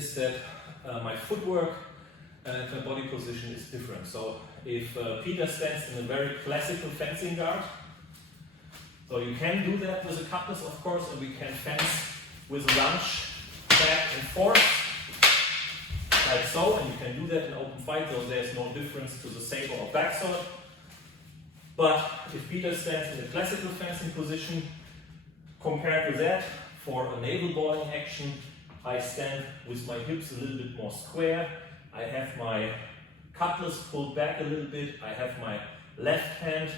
is that my footwork and my body position is different. So if Peter stands in a very classical fencing guard, so you can do that with a cutlass, of course, and we can fence with a lunge, back and forth, like so, and you can do that in open fight, so there's no difference to the Saber or Backsword. But if Peter stands in a classical fencing position, compared to that, for a naval boarding action, I stand with my hips a little bit more square. I have my cutlass pulled back a little bit. I have my left hand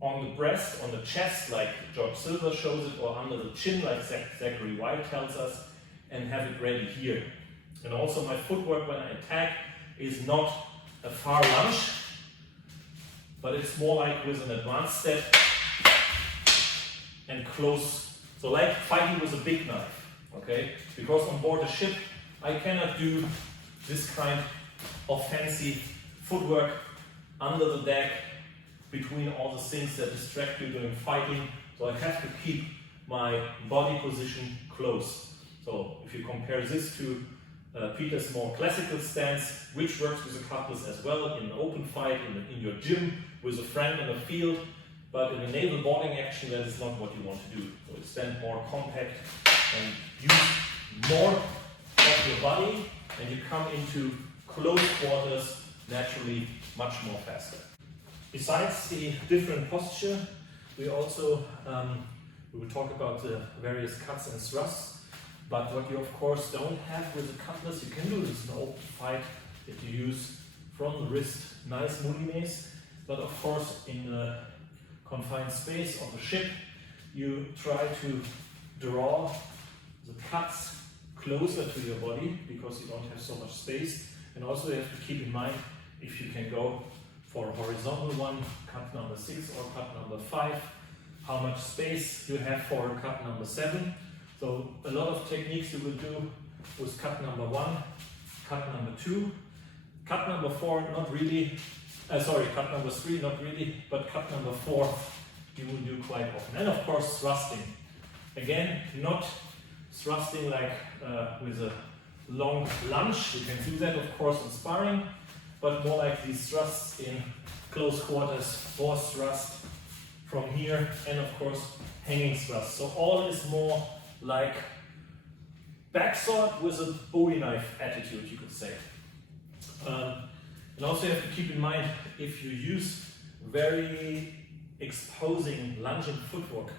on the breast, on the chest, like George Silver shows it, or under the chin, like Zachary White tells us, and have it ready here. And also my footwork when I attack is not a far lunge, but it's more like with an advanced step and close. So like fighting with a big knife, okay? Because on board a ship, I cannot do this kind of fancy footwork under the deck between all the things that distract you during fighting. So I have to keep my body position close. So if you compare this to Peter's more classical stance, which works with a cutlass as well in an open fight, in your gym, with a friend in the field, but in a naval boarding action, that is not what you want to do. So you stand more compact and use more of your body, and you come into close quarters naturally much more faster. Besides the different posture, we also we will talk about the various cuts and thrusts. But what you of course don't have with a cutlass, you can do this in an open fight if you use from the wrist nice moulinets. But of course in the confined space of a ship, you try to draw the cuts closer to your body because you don't have so much space. And also you have to keep in mind if you can go for a horizontal one, cut number 6 or cut number 5, how much space you have for cut number 7. So a lot of techniques you will do with cut number 1, cut number 2, cut number 4 not really, cut number 3 not really, but cut number 4 you will do quite often. And of course thrusting. Again, not thrusting like with a long lunge, you can do that of course in sparring, but more like these thrusts in close quarters, force thrust from here, and of course hanging thrust. So all is more like backsword with a Bowie knife attitude, you could say. And also you have to keep in mind, if you use very exposing lunging footwork,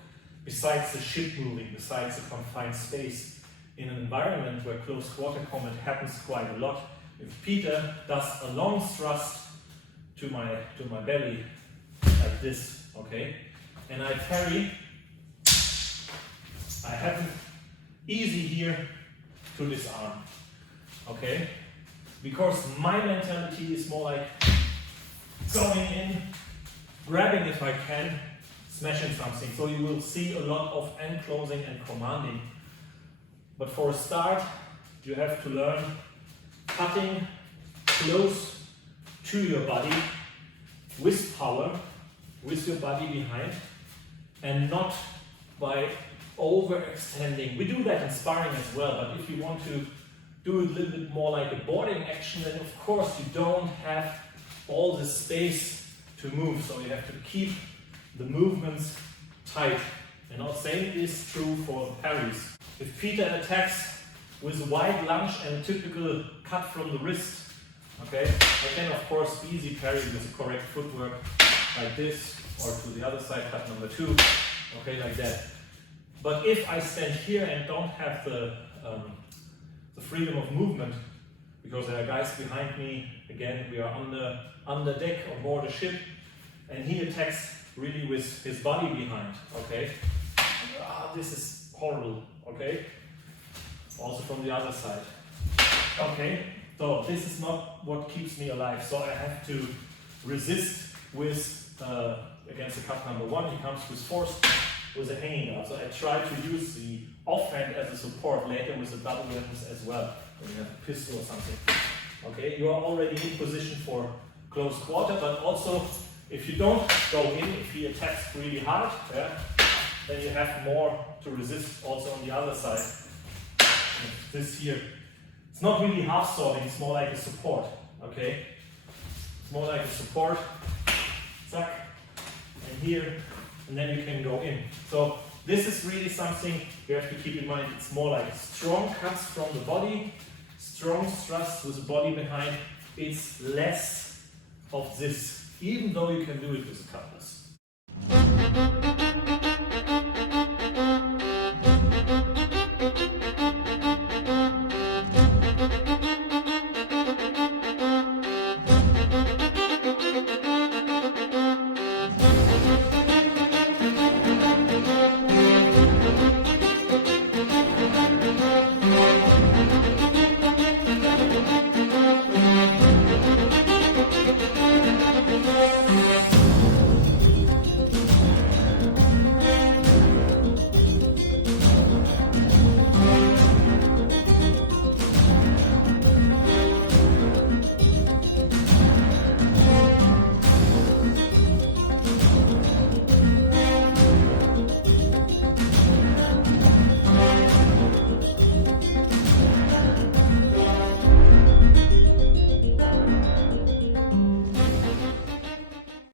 besides the ship moving, besides the confined space, in an environment where close quarter combat happens quite a lot, if Peter does a long thrust to my belly, like this, okay, and I parry, I have it easy here to disarm, okay? Because my mentality is more like going in, grabbing if I can, smashing something. So you will see a lot of enclosing and commanding. But for a start, you have to learn cutting close to your body with power, with your body behind, and not by overextending. We do that in sparring as well, but if you want to do it a little bit more like a boarding action, then of course you don't have all the space to move, so you have to keep the movements tight. And the same is true for the parries. If Peter attacks with a wide lunge and a typical cut from the wrist, okay, I can of course easy parry with the correct footwork like this, or to the other side, cut number 2, okay, like that. But if I stand here and don't have the freedom of movement, because there are guys behind me, again, we are on the deck on board a ship, and he attacks really with his body behind, okay? This is horrible, okay? Also from the other side. Okay, so this is not what keeps me alive, so I have to resist with, against the cut number 1, he comes with force, with a hanging guard. So I try to use the offhand as a support later with the double weapons as well. When you have a pistol or something. Okay, you are already in position for close quarter, but also if you don't go in, if he attacks really hard, yeah, then you have more to resist also on the other side. If this here It's not really half swording, it's more like a support, okay? It's more like a support, zack, and here, and then you can go in. So this is really something you have to keep in mind. It's more like strong cuts from the body, strong thrust with the body behind. It's less of this, even though you can do it with a cutlass.